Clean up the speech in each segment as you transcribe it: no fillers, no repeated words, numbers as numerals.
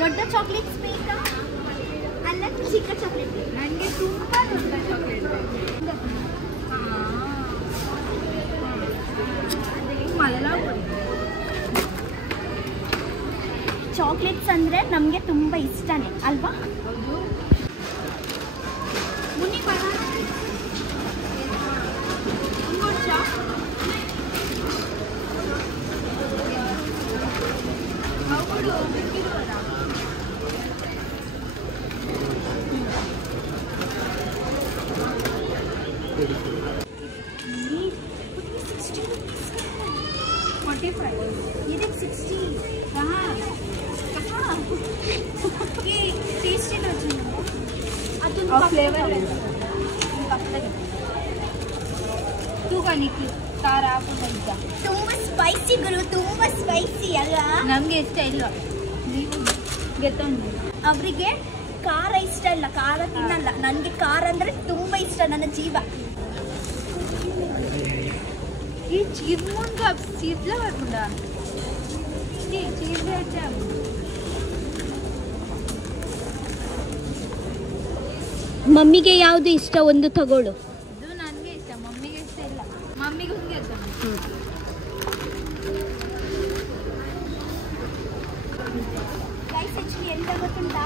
ದೊಡ್ಡ ಚಾಕ್ಲೇಟ್ಸ್ ಬೇಕಾ ಅಲ್ಲ ಚಿಕ್ಕ ಚಾಕ್ಲೇಟ್? ನನಗೆ ತುಂಬಾ ದೊಡ್ಡ ಚಾಕ್ಲೇಟ್ ಚಾಕ್ಲೇಟ್ಸ್ ಅಂದರೆ ನಮಗೆ ತುಂಬ ಇಷ್ಟನೇ ಅಲ್ವಾ? ಮುನ್ನಿ ಫ್ಲೇವರ್ ತುಂಬ ಸ್ಪೈಸಿ ಗುರು, ತುಂಬ ಸ್ಪೈಸಿ ಅಲ್ಲ? ನಮ್ಗೆ ಇಷ್ಟ ಇಲ್ಲ. ಅವರಿಗೆ ಖಾರ ಇಷ್ಟ ಇಲ್ಲ, ಖಾರ ತಿನ್ನಲ್ಲ. ನನಗೆ ಖಾರ ಅಂದ್ರೆ ತುಂಬ ಇಷ್ಟ, ನನ್ನ ಜೀವ. ಈ ಚೀಸ್ ಮುಂದೆ ಚೀಸ್ಲ ಬರ್ಕೊಂಡ ಚೀಸ್ ಮಮ್ಮಿಗೆ ಯಾವುದು ಇಷ್ಟ ಒಂದು ತಗೊಳ್ಳು. ಇದು ನನಗೆ ಇಷ್ಟ, ಮಮ್ಮಿಗೆ ಇಷ್ಟ ಇಲ್ಲ. ಮಮ್ಮಿಗೆ ಹಿಂಗೆ ಎಂತ ಗೊತ್ತುಂಟಾ,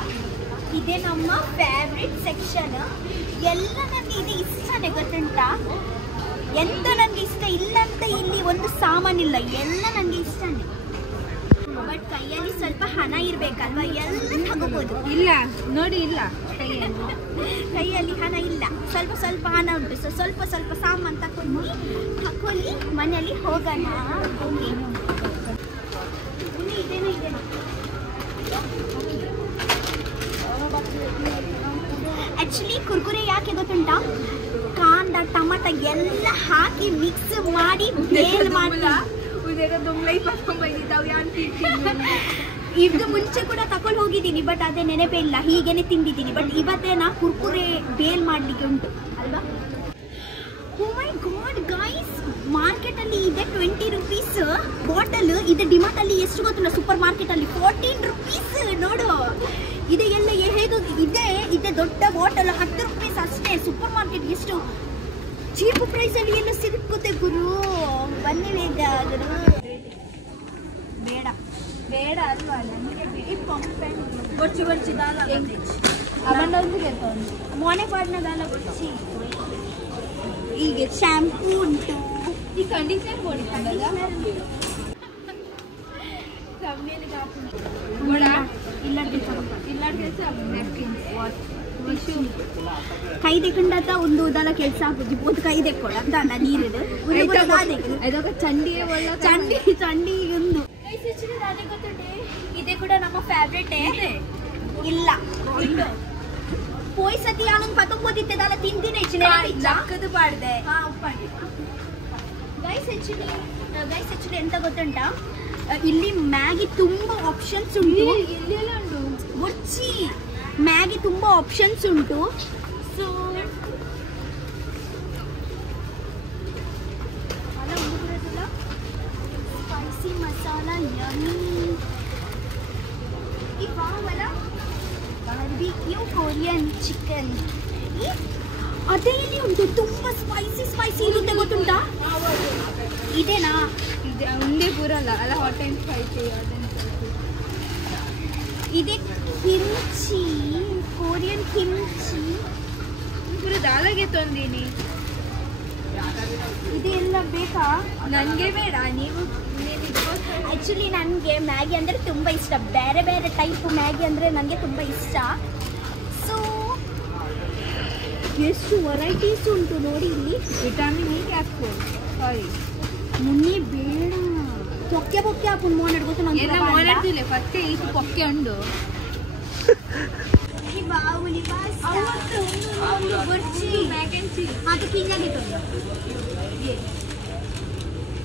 ಇದೇ ನಮ್ಮ ಫೇವ್ರೆಟ್ ಸೆಕ್ಷನ್. ಎಲ್ಲ ನನಗೆ ಇದು ಇಷ್ಟನೇ ಗೊತ್ತುಂಟಾ. ಎಂತ ನನಗೆ ಇಷ್ಟ ಇಲ್ಲ ಅಂತ ಇಲ್ಲಿ ಒಂದು ಸಾಮಾನಿಲ್ಲ, ಎಲ್ಲ ನನಗೆ ಇಷ್ಟನೇ. ಬಟ್ ಕೈಯಲ್ಲಿ ಸ್ವಲ್ಪ ಹಣ ಇರ್ಬೇಕಲ್ವಾ, ಎಲ್ಲ ತಗೋಬಹುದು. ಇಲ್ಲ ನೋಡಿ, ಇಲ್ಲ ಕೈಯಲ್ಲಿ ಹಣ ಇಲ್ಲ, ಸ್ವಲ್ಪ ಸ್ವಲ್ಪ ಹಣ ಉಂಟು. ಸೊ ಸ್ವಲ್ಪ ಸ್ವಲ್ಪ ಸಾಮಾನು ತಕೊಳ್ಳಿ, ಮನೆಯಲ್ಲಿ ಹೋಗೋಣ. ಇದೇನೋ ಆಕ್ಚುಲಿ ಕುರ್ಕುರೆ ಯಾಕೆ ಗೊತ್ತುಂಟಾ, ಕಾಂದ ಟಮಾಟ ಎಲ್ಲ ಹಾಕಿ ಮಿಕ್ಸ್ ಮಾಡಿ ಬೇಲ್ ಮಾಡಿ ಇದು ಮುಂಚೆ ಕೂಡ ತಕೊಂಡು ಹೋಗಿದ್ದೀನಿ, ಬಟ್ ಅದೇ ನೆನಪೇ ಇಲ್ಲ, ಹೀಗೇನೆ ತಿಂದಿದ್ದೀನಿ. ಬಟ್ ಇವತ್ತೇ ನಾ ಕುರ್ಕುರೆ ಬೇಲ್ ಮಾಡ್ಲಿಕ್ಕೆ ಉಂಟು ಅಲ್ವಾ. ಓ ಮೈ ಗಾಡ್ ಗೈಸ್, ಮಾರ್ಕೆಟ್ ಅಲ್ಲಿ ಇದೆ 20 ರೂಪೀಸ್ ಬಾಟಲ್. ಇದು ಡಿಮಾರ್ಟ್ ಅಲ್ಲಿ ಎಷ್ಟು ಗೊತ್ತಿಲ್ಲ, ಸೂಪರ್ ಮಾರ್ಕೆಟ್ ಅಲ್ಲಿ 14 ರೂಪೀಸ್. ನೋಡು ಇದು ಎಲ್ಲ ಹೇಗೆ ಇದೆ ದೊಡ್ಡ ಬಾಟಲ್ 10 ರೂಪೀಸ್ ಅಷ್ಟೇ. ಸೂಪರ್ ಮಾರ್ಕೆಟ್ ಎಷ್ಟು ಚೀಪ್ ಪ್ರೈಸ್ ಅಲ್ಲಿ ಎಲ್ಲ ಸಿಗುತ್ತೆ ಗುರು. ಬನ್ನಿ ಬೇಗ ಗುರು. ಬೇಡ ಬೇಡ ಅಲ್ವಾ, ನನಗೆ ಬಿಡಿ ಗೊಚ್ಚಿ ಗೊಚ್ಚಿ ದಾಲ ಮೊನೆ ಪಾಡ್ನ ದಾಲ ಗೊಚ್ಚಿ. ಈಗ ಶ್ಯಾಂಪೂ ಉಂಟು, ಈ ಕಂಡೀಷನರ್ ಬೋಡಿ ಕೈ ತೆಕೊಂಡಾತ ಒಂದು ಉದಾಲ ಕೆಲಸ ಆಗುದು. ಬೋದು ಕೈ ತೆಕ್ಕೊಳ ದಾಂಡ ನೀರಿದು ಚಂಡಿ ಚಂಡಿ ಒಂದು ಇದೇ ಕೂಡ ನಮ್ಮ ಫೇವ್ರೇಟ್. ಇಲ್ಲ ಪೋಯ್ ಸತಿ ಆನಂದ್ ಪತಂಬೋದಿತ್ತದಲ್ಲ ತಿಂದಿನೇ ಚಕ್ಕದು ಪಾಡ್ದೆ. ಗೈಸ್ ಆಕ್ಚುಲಿ ಎಂತ ಗೊತ್ತುಂಟಾ, ಇಲ್ಲಿ ಮ್ಯಾಗಿ ತುಂಬಾ ಆಪ್ಷನ್ಸ್ ಉಂಟು. ಗೊಚ್ಚಿ ಮ್ಯಾಗಿ ತುಂಬಾ ಆಪ್ಷನ್ಸ್ ಉಂಟು. So spicy masala yummy barbecue Korean chicken ಅದೇ ಇಲ್ಲಿ ಉಂಟು. ತುಂಬಾ ಸ್ಪೈಸಿ ಇರುತ್ತೆ ಗೊತ್ತುಂಟಾ. ಇದೇನಾ? ಒಂದೇ ಪೂರಲ್ಲ ಅಲ್ಲ, ಹಾಟ್ ಆ್ಯಂಡ್ ಸ್ಪೈಸಿ. ಇದೆ ಕಿಮ್ಚಿ, ಕೊರಿಯನ್ ಕಿಮ್ಚಿ. ಪೂರ ದಾಲಾಗೆ ತಂದೀನಿ. ಇದೆಲ್ಲ ಬೇಕಾ? ನನಗೆ ಬೇಡ. ನೀವು ಆ್ಯಕ್ಚುಲಿ ನನಗೆ ಮ್ಯಾಗಿ ಅಂದರೆ ತುಂಬ ಇಷ್ಟ. ಬೇರೆ ಬೇರೆ ಟೈಪ್ ಮ್ಯಾಗಿ ಅಂದರೆ ನನಗೆ ತುಂಬ ಇಷ್ಟ. ಸೊ ಎಷ್ಟು ವೆರೈಟೀಸ್ ಉಂಟು ನೋಡಿ ಇಲ್ಲಿ. ವಿಟಾಮಿನ್ ಹೀಗೆ ಹಾಕ್ಬೋದು. ಸಾರಿ ಮುನ್ನಿ ಬೇಡ, ಪೊಕ್ಕೆ ಹಾಕೊಂಡು ಮೋನಾಡ್ ಗೊತ್ತು ಎಲ್ಲ ಮೋನಾಡ್ತಿಲ್ಲ. ಫಸ್ಟ್ ಇದು ಪೊಕ್ಕೆ ಉಂಡು. ಬಾವುಲಿ ಅದಕ್ಕೆ ಹಿಂಗಾಗಿತ್ತು.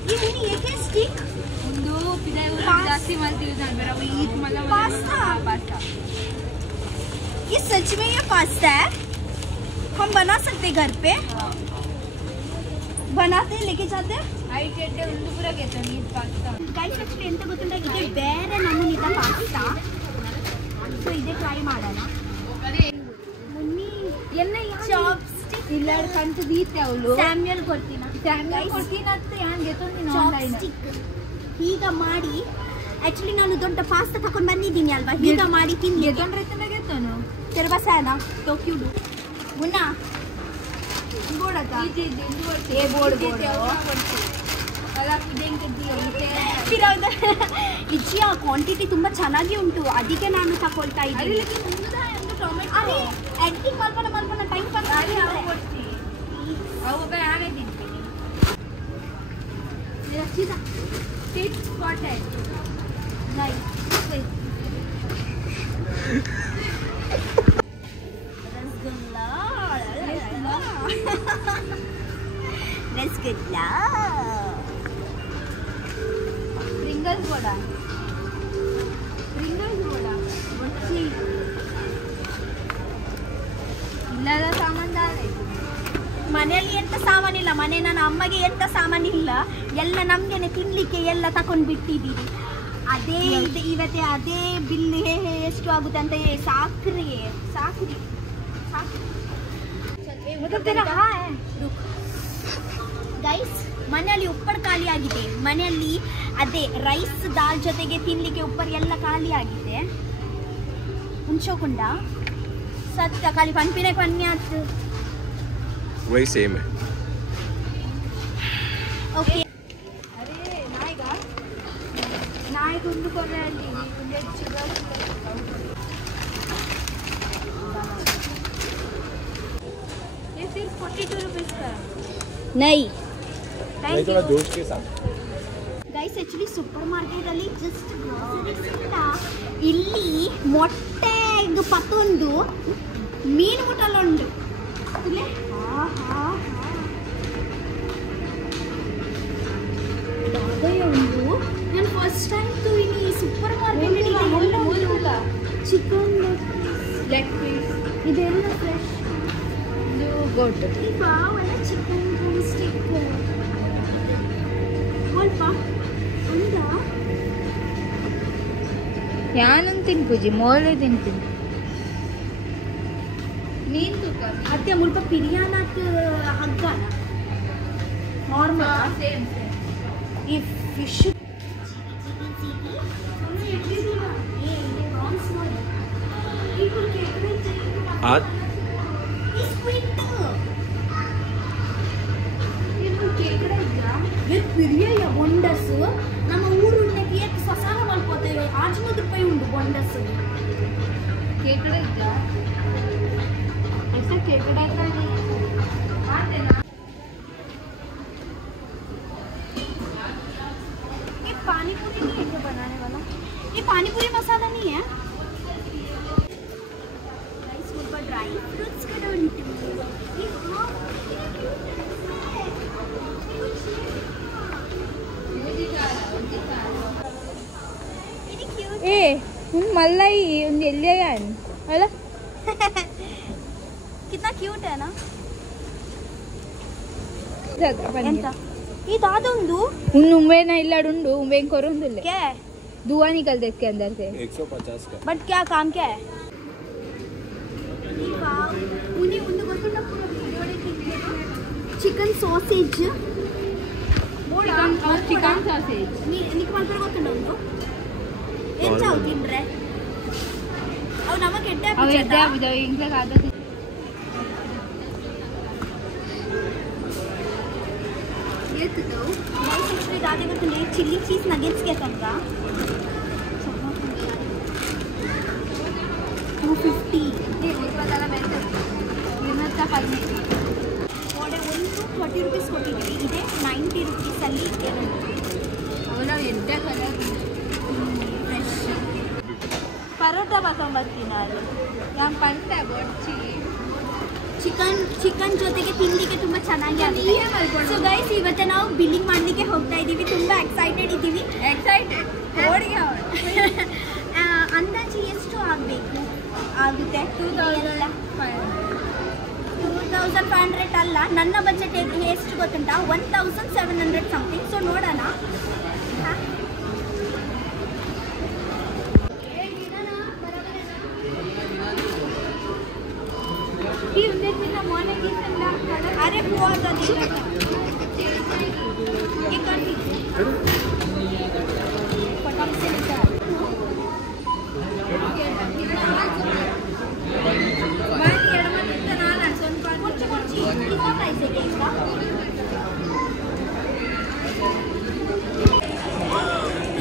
ಈ ಮುನ್ನಿ ಏಕೆ ಸ್ಟಿಕ್ ಒಂದು ಜಾಸ್ತಿ ಮಾಡ್ತೀವಿ. ಈದ್ ಮಲ್ಲ ಪಾಸ್ತಾ ये सच में ये पास्ता है? हम बना सकते घर पे? बनाते लेके जाते? ಗೈಸ್ ಆಕ್ಚುಲಿ ಎಂತ ಗೊತ್ತುಂಟ ಇದೆ ಬೇರೆ ನಮೂನಿದ ಪಾಸ್ತಾ ಸೊ ಇದೆ ಟ್ರೈ ಮಾಡೋಣ ಚಾಪ್ಸ್ಟಿಕ್ ಇಲ್ಲ ಕಂಚು ದೀತೆ ಅವಳು ಸ್ಯಾಮ್ಯಲ್ ಕೊಡ್ತೀನ ಅಂತ ಯಾನ್ ಗೆತ್ತೊಂದಿನ ಈಗ ಮಾಡಿ ಆಕ್ಚುಲಿ ನಾನು ದೊಡ್ಡ ಪಾಸ್ತಾ ತಗೊಂಡು ಬಂದಿದ್ದೀನಿ ಅಲ್ವಾ ಈಗ ಮಾಡಿ ತಿನ್ನಿ ಗೆತ್ತೋನು ತೆರಬಸಾನ ಟೋಕ್ಯೂಡು ಮುನ್ನ ಇಚ್ಚಿಯ ಕ್ವಾಂಟಿಟಿ ತುಂಬಾ ಚೆನ್ನಾಗಿ ಉಂಟು ಅದಕ್ಕೆ ನಾನು ತಗೊಳ್ತಾ ಇದ್ದೀನಿ ಎಡಿಟಿಂಗ್ ಮಲ್ಪನ ಟೈಮ್ ರಸಗುಲ್ಲ ಪ್ರಿಂಗಲ್ಸ್ ಬೋಡ ಇಲ್ಲದ ಸಾಮಾನು ಮನೆಯಲ್ಲಿ ಎಂತ ಸಾಮಾನಿಲ್ಲ ಮನೆ ನನ್ನ ಅಮ್ಮಗೆ ಎಂತ ಸಾಮಾನಿಲ್ಲ ಎಲ್ಲ ನಮ್ಗೆನೆ ತಿನ್ಲಿಕ್ಕೆ ಎಲ್ಲ ತಕೊಂಡ್ ಬಿಟ್ಟಿದ್ದೀರಿ ಅದೇ ಇದೆ ಇವತ್ತೆ ಅದೇ ಬಿಲ್ ಎಷ್ಟು ಆಗುತ್ತೆ ಅಂತ ಸಾಕ್ರಿ ಗೈಸ್ ಮನೆಯಲ್ಲಿ ಉಪ್ಪರ್ ಖಾಲಿ ಆಗಿದೆ ಮನೆಯಲ್ಲಿ ಅದೇ ರೈಸ್ ದಾಲ್ ಜೊತೆಗೆ ತಿನ್ಲಿಕ್ಕೆ ಉಪ್ಪರ್ ಎಲ್ಲ ಖಾಲಿ ಆಗಿದೆ ಉಂಚೋಕುಂಡ ಸತ್ಯ ಖಾಲಿ ಪನ್ಪಿನ ಪನ್ಯಾತ್ वही सेम है ಓಕೆ ನಾಯಿ ಗುಂಡು ಕೊನೆಯಲ್ಲಿ ये सिर्फ 42 रुपीस का है नहीं थोड़ा जोश के साथ ಗೈಸ್ ಆಕ್ಚುಲಿ ಸೂಪರ್ ಮಾರ್ಕೆಟ್ ಅಲ್ಲಿ ಜಸ್ಟ್ ಗ್ರೋಸರೀಸ್ ಇಲ್ಲಿ ಮೊಟ್ಟೆ ಇದು ಪತ್ತೊಂದು ಮೀನು ಊಟಲ್ಲುಂಟು ಒಂದು ನಾನು ಫಸ್ಟ್ ಟೈಮ್ ಇಲ್ಲಿ supermarket chicken leg piece ಇದೆಲ್ಲ ಫ್ರೆಶ್ ಇದು ಗೋಟ್ ಎಲ್ಲ ಚಿಕನ್ ಸ್ಟಿಕ್ ಸ್ವಲ್ಪ ಅಂದ ಯಾನೊಂದು ತಿನ್ಪುಜಿ ಮೋಳೆ ತಿಂತೀನಿ ಮೀನು ತೂಕ ಅತ್ತೆ ಮುಲ್ಪ ಪಿರಿಯಾನತ್ ಹಗ್ಗನ ನಾರ್ಮಲ್ ಸೇಮ್ ಈ ಫಿಶ್ आज ಪಿರಿಯ ಬೊಂಡಸ್ ನಮ್ಮ ಊರುಂಟಕ್ಕೆ ಸಸಾಲ ಮಲ್ಕೋತೇವೆ 500 ರೂಪಾಯಿ ಉಂಟು ಬೊಂಡಸ್ ಕೇಕಡೆ ಇದ್ದ ऐसा केकड़ा का नहीं आते ना ये पानी पूरी नहीं है क्या बनाने वाला ये पानी पूरी मसाला नहीं है गाइस ऊपर ड्राई फ्रूट्स का डंट ये हाँ ए उन मल्लाई उन एल्लियान अला कितना क्यूट है ना ಎಂತ ಇದಾದೊಂದು उन उम्बेना इल्लाडुंडु उम्बेन कोरुंदुल्ले क्या है धुआं निकलता इसके अंदर से 150 का बट क्या काम क्या है उन्हें उन ಗೊತ್ತುಂಟ ಚಿಕನ್ ಸಾಸೇಜ್ चिकन सॉसेज ನಿಕ್ಕೆ ಮಾಡ್ತಾರೆ ಗೊತ್ತುಂಟ ಒಂದು ಏನು ಚಾವು ತಿಂದ್ರೆ ಅವು ನಮಗೆ ಎಡ್ಡೆ ಅವ ಎಡ್ಡೆ ಆಗುದು ಇಂಗ್ಲೀಷ್ ಆದ येतो गाइस एक्चुअली दादे ಗೊತ್ತುಂಟೆ ಚಿಲ್ಲಿ ಚೀಸ್ ನಗೆಟ್ಸ್ ಗೆತ್ತಂಗ 250 ये ಉತ್ಪದನ ಬೇಕು ಇನ್ನೊಂದು ಕಡಿಮೆ ಓಡೆ ಒಂದು 30 ರೂಪೀಸ್ ಕೊಟ್ಟಿದ್ದೀವಿ ಇದೆ 90 ರೂಪೀಸ್ ಅಲ್ಲಿ ಎರಡು ಅವನ ಎಡ್ಡೆ ಕಲರ್ ಫ್ರೆಶ್ ಪರೋಟ ಬರ್ತೀನಿ ಅಲ್ಲಿ ಯಾಂ ಪಂಟ ಬೊಚ್ಚಿ ಚಿಕನ್ ಜೊತೆಗೆ ತಿನ್ನಲಿಕ್ಕೆ ತುಂಬಾ ಚೆನ್ನಾಗಿ ಆಗಿದೆ ಸೊ ಗೈಸ್ ಇವತ್ತು ನಾವು ಬಿಲ್ಲಿಂಗ್ ಮಾಡಲಿಕ್ಕೆ ಹೋಗ್ತಾ ಇದ್ದೀವಿ ತುಂಬಾ ಎಕ್ಸೈಟೆಡ್ ಇದ್ದೀವಿ ಎಕ್ಸೈಟೆಡ್ ಓಡಿಗೆ ಅಂದಾಜು ಎಷ್ಟು ಆಗಬೇಕು ಆಗುತ್ತೆ. 2500 ಅಲ್ಲ, ನನ್ನ ಬಜೆಟ್ ಎಷ್ಟು ಗೊತ್ತುಂಟಾ, 1700 ಸಮಥಿಂಗ್. ಸೊ ನೋಡೋಣ. अरे बहुत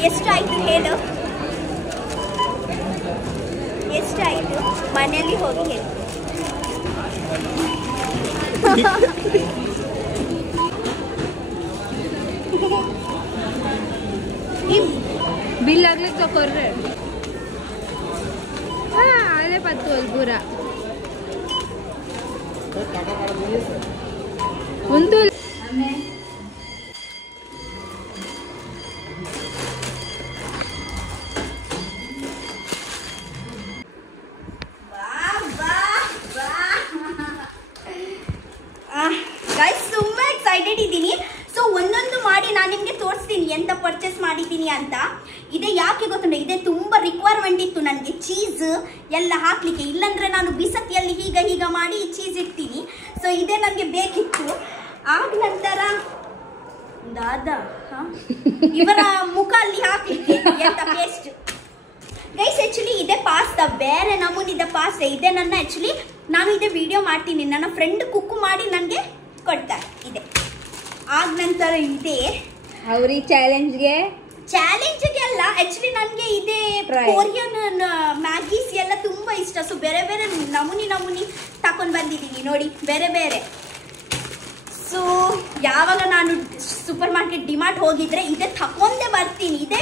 ಎಷ್ಟಾಯ್ತು ಹೇಳು, ಎಷ್ಟಾಯ್ತು ಮನೆಯಲ್ಲಿ ಹೋಗಿ ಹೇಳು. बिल लागले तो कर रे. हाँ आले पत्तोल पूरा उन्तु ಗೈಸ್ ತುಂಬಾ ಎಕ್ಸೈಟೆಡ್ ಇದ್ದೀನಿ. ಸೊ ಒಂದೊಂದು ಮಾಡಿ ನಾನು ನಿಮಗೆ ತೋರಿಸ್ತೀನಿ ಎಂತ ಪರ್ಚೇಸ್ ಮಾಡಿದ್ದೀನಿ ಅಂತ. ಇದೇ ಯಾಕೆ ಗೊತ್ತುಂಟು, ಇದೇ ತುಂಬಾ ರಿಕ್ವೈರ್ಮೆಂಟ್ ಇತ್ತು ನನಗೆ, ಚೀಸ್ ಎಲ್ಲ ಹಾಕ್ಲಿಕ್ಕೆ. ಇಲ್ಲಾಂದ್ರೆ ನಾನು ಬಿಸತಿಯಲ್ಲಿ ಹೀಗ ಮಾಡಿ ಚೀಸ್ ಇಡ್ತೀನಿ. ಸೊ ಇದೇ ನನಗೆ ಬೇಕಿತ್ತು. ಆಗ ನಂತರ ದಾದಾ ಇವರ ಮುಖ ಅಲ್ಲಿ ಹಾಕ್ಲಿಕ್ಕೆ ಎಂತ ಪೇಸ್ಟ್. ಗೈಸ್ ಆಕ್ಚುಲಿ ಇದೇ ಪಾಸ್ತಾ, ಬೇರೆ ನಮೂನಿದ ಪಾಸ್ತಾ ಇದೆ. ನಾನು ಇದೇ ವಿಡಿಯೋ ಮಾಡ್ತೀನಿ, ನನ್ನ ಫ್ರೆಂಡ್ ಕುಕ್ ಮಾಡಿ ನನಗೆ ಕೊಡ್ತಾರೆ ಇದೆ. ಆಗ ನಂತರ ಇದೆ ಅವ್ರಿ ಚಾಲೆಂಜ್ಗೆ ಅಲ್ಲ, ಆಕ್ಚುಲಿ ನನಗೆ ಇದೇ ಕೊರಿಯನ್ ಮ್ಯಾಗೀಸ್ ಎಲ್ಲ ತುಂಬಾ ಇಷ್ಟ. ಸೊ ಬೇರೆ ಬೇರೆ ನಮೂನಿ ತಕೊಂಡ್ ಬಂದಿದ್ದೀನಿ ನೋಡಿ, ಬೇರೆ ಬೇರೆ. ಸೊ ಯಾವಾಗ ನಾನು ಸೂಪರ್ ಮಾರ್ಕೆಟ್ ಡಿಮಾರ್ಟ್ ಹೋಗಿದ್ರೆ ಇದೇ ತಕೊಂಡೇ ಬರ್ತೀನಿ. ಇದೇ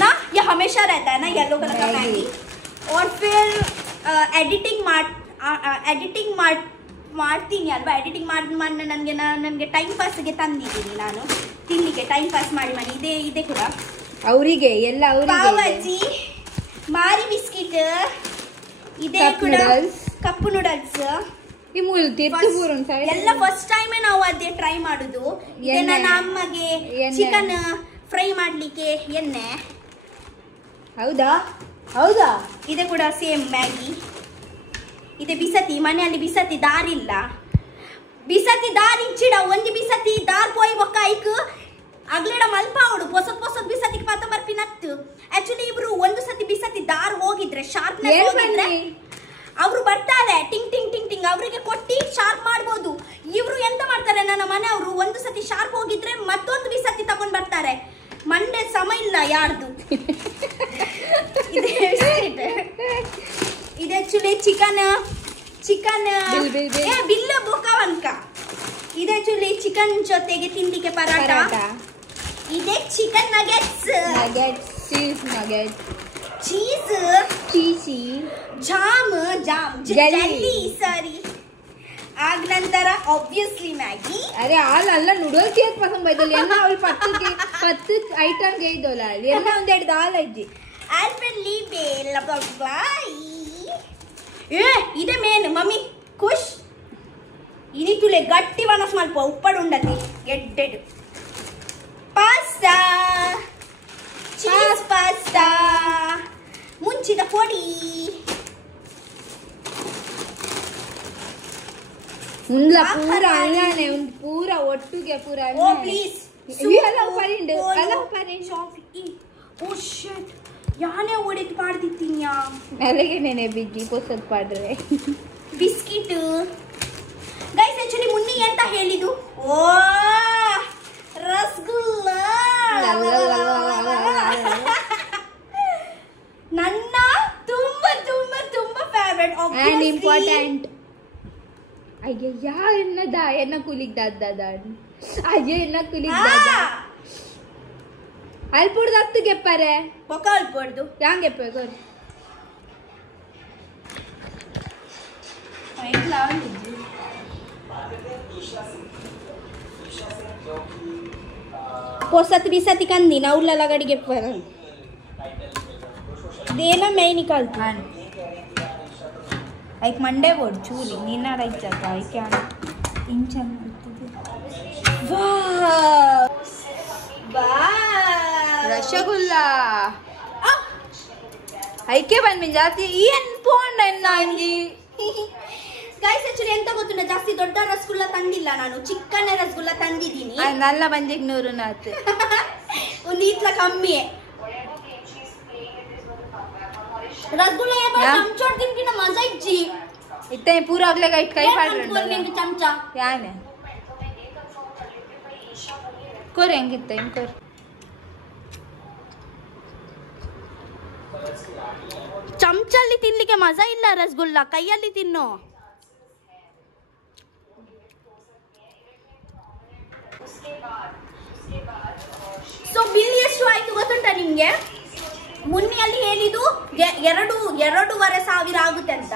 ना ये हमेशा रहता है ना येलो कलर का मैगी. और फिर ಎಡಿಟಿಂಗ್ ಮಾಡ್ತೀನಿ ಅಲ್ವಾ, ಎಡಿಟಿಂಗ್ ಮಾಡಿ ನನಗೆ ಟೈಮ್ ಪಾಸ್ಗೆ ತಂದಿದ್ದೀನಿ ನಾನು ತಿನ್ಲಿಕ್ಕೆ, ಟೈಮ್ ಪಾಸ್ ಮಾಡಿ. ಇದೆ ಕೂಡ ಅವರಿಗೆ ಎಲ್ಲ ಪಾವಜಿ, ಮಾರಿ ಬಿಸ್ಕಿಟ್, ಇದೆ ಕೂಡ ಕಪ್ಪು ನೂಡಲ್ಸ್. ಎಲ್ಲ ಫಸ್ಟ್ ಟೈಮೇ ನಾವು ಅದೇ ಟ್ರೈ ಮಾಡುದು. ಇದೆ ನನ್ನ ಅಮ್ಮಗೆ ಚಿಕನ್ ಫ್ರೈ ಮಾಡ್ಲಿಕ್ಕೆ ಎಣ್ಣೆ. ಹೌದಾ ಇದೆ ಕೂಡ ಸೇಮ್ ಮ್ಯಾಗಿ. ಇದೆ ಬಿಸತಿ, ಮನೆಯಲ್ಲಿ ಬಿಸತಿ ದಾರಿಲ್ಲ, ಬಿಸತಿ ದಾರಿ ಇಚ್ಚಿಡ ಒಂದು ಬಿಸತಿ ದಾರ್ ಪೋಯ್ ಬೊಕ್ಕ ಐಕ್ ಅಗ್ಲೇಡ ಮಲ್ಪ ಅವಡು ಪೊಸದ್ ಬಿಸತಿಗೆ ಪಾತ ಬರ್ಪಿನತ್ತು. ಆಕ್ಚುಲಿ ಇಬ್ರು ಒಂದು ಸತಿ ಬಿಸತಿ ದಾರ್ ಹೋಗಿದ್ರೆ ಶಾರ್ಪ್ನೆಸ್ ಹೋಗಿದ್ರೆ ಅವರು ಬರ್ತಾರೆ ಟಿಂಗ್ ಟಿಂಗ್ ಟಿಂಗ್ ಟಿಂಗ್, ಅವರಿಗೆ ಕೊಟ್ಟಿ ಶಾರ್ಪ್ ಮಾಡ್ಬೋದು. ಇವ್ರು ಎಂತ ಮಾಡ್ತಾರೆ, ನನ್ನ ಮನೆಯವರು ಒಂದು ಸತಿ ಶಾರ್ಪ್ ಹೋಗಿದ್ರೆ ಮತ್ತೊಂದು ಬಿಸತಿ ತಗೊಂಡ್ ಬರ್ತಾರೆ. ಮಂಡೆ ಸಮ ಇಲ್ಲ ಯಾರ್ದು. ಇದು ಆಕ್ಚುಲಿ ಚಿಕನ್ ಬಿಲ್ಲ ಬೊಕ್ಕವನ್ಕ. ಇದು ಆಕ್ಚುಲಿ ಚಿಕನ್ ಜೊತೆಗೆ ತಿನ್ಲಿಕ್ಕೆ ಪರಾಟ. ಇದೆ chicken nuggets, cheese jam jelly sorry. ಆಗ ನಂತರ ಆಬ್ವಿಯಸ್ಲಿ ಮ್ಯಾಗಿ. अरे ಅಲ್ಲ ನೂಡಲ್ಸ್ ಏಕ್ ಪಸಂದ್ ಬೈದಲ್ಲ ಎಲ್ಲ ಅವಳು 10 ಐಟಮ್ ಗೈದೋಲ ಎಲ್ಲ ಒಂದೆರಡು ದಾಲ್ ಐತಿ ಆಲ್ಪೆಲ್ಲಿ ಬೇಲ ಬಾಯ್. ಇದೆ main mummy Khush ini tule gatti vanas malpa uppadu undati geddedu pasta cheese pasta munchida podi undla pura allane und pura ottuge pura allane. Oh please allow parin chofi. Oh shit ಯಾನೇ ಓಡಿತ್ ಮಾಡ್ತಿತ್ತೀನ್ಯಾ ಅಲ್ಲಿಗೆ ನೆನೆ ಬಿಜ್ಜಿ ಪೊಸತ್ ಪಾಡ್ರೆ biscuit. Guys actually Munni ಅಂತ ಹೇಳಿದ್ದು ಓ ರಸಗುಲ್ಲ ನನ್ನ ತುಂಬಾ ತುಂಬಾ ತುಂಬಾ favourite and important. ಅಯ್ಯ ಯಾರನ್ನದ ಎನ್ನ ಕುಲಿಗ್ ದಾದ ಅಯ್ಯ ಎನ್ನ ಕುಲಿಗ್ ದಾದ ಅಲ್ಪುಡ್ದು ಹತ್ತು ಗೆಪ್ಪರೆ ಪೊಕ್ಕ ಅಲ್ಪುಡ್ದು ಯಾಂಗ್ ಗೆಪ್ಪೆ ಕೊರ್ पोसत बिसत कंदी ना उल्ला लगड़ी ಗೆಪ್ಪರೆ ದೇನ ಮೈ ನಿಕಾಲ್ತಿ ಐಕ್ ಮಂಡೆ ಬೋರ್ಡ್ ಚೂಲಿ ನಿನ್ನ ರೈಚಾಕ ಐಕೆ ಇಂಚ ರಸಗುಲ್ಲ ಐಕೆ ಬಂದ್ಮಿ ಜಾಸ್ತಿ ಏನ್ ಪೋಂಡ ಅಂಜಿ ಗೈಸ್ ಆಕ್ಚುಲಿ ಎಂತ ಗೊತ್ತುಂಟ ಜಾಸ್ತಿ ದೊಡ್ಡ ರಸಗುಲ್ಲ ತಂದಿಲ್ಲ ನಾನು ಚಿಕ್ಕನೆ ರಸಗುಲ್ಲ ತಂದಿದ್ದೀನಿ ನಲ್ಲ ಬಂದಿಗ್ 100 ನಾತ್ ಒಂದು ಇತ್ಲ ಕಮ್ಮಿ ರಸಗುಲ್ಲ ಚಮಚೋಡ್ ತಿನ್ಕಿನ ಮಜಾ ಇಜ್ಜಿ ಇತ್ತೆ ಪೂರ ಆಗ್ಲೇ ಕೈ ಪಾಡ್ರೆ ಚಮಚ ಯಾನೆ ಕೊರ್ ಹೆಂಗಿತ್ತೆ ಕೊರ್ ಚಮಚಲ್ಲಿ ತಿನ್ಲಿಕ್ಕೆ ಮಜಾ ಇಲ್ಲ ರಸಗುಲ್ಲ ಕೈಯಲ್ಲಿ ತಿನ್ನು ಸೊ ಬಿಲ್ ಎಷ್ಟು ಆಯ್ತು ಗೊತ್ತುಂಟಾ ನಿಮ್ಗೆ ಮುನ್ನೆಯಲ್ಲಿ ಹೇಳಿದ್ದು 2,500 ಆಗುತ್ತೆ ಅಂತ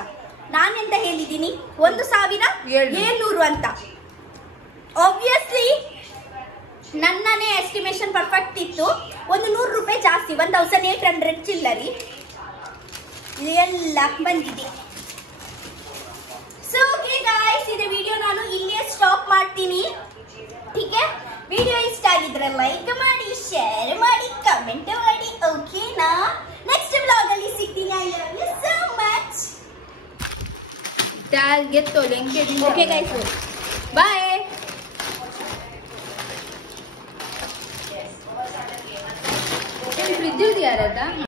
ನಾನೆಂತ ಹೇಳಿದ್ದೀನಿ 1,700 ಅಂತ ಆಬ್ವಿಯಸ್ಲಿ ನನ್ನನೇ ಎಸ್ಟಿಮೇಷನ್ ಪರ್ಫೆಕ್ಟ್ ಇತ್ತು ಒಂದು 100 ರೂಪಾಯಿ ಜಾಸ್ತಿ 1,800 ಚಿಲ್ಲರಿ ಎಲ್ಲ ಬಂದಿದೆ ಸೊ ಓಕೆ ಗಾಯ್ಸ್ ಇದು ವಿಡಿಯೋ ನಾನು ಇಲ್ಲೇ ಸ್ಟಾಪ್ ಮಾಡ್ತೀನಿ ठीक है ವಿಡಿಯೋ ಇಷ್ಟ ಆಗಿದ್ರೆ ಲೈಕ್ ಮಾಡಿ ಶೇರ್ ಮಾಡಿ ಕಮೆಂಟ್ ಮಾಡಿ ಓಕೆನಾ ನೆಕ್ಸ್ಟ್ ವ್ಲಾಗ್ ಅಲ್ಲಿ ಸಿಗ್ತೀನಿ I love you so much ಟಾಲ್ ಗೆತ್ತೋ ಲೆಂಕೆ ಓಕೆ ಗೈಸ್ ಬೈ ಫ್ರಿಡ್ಜ್ ಯಾರದ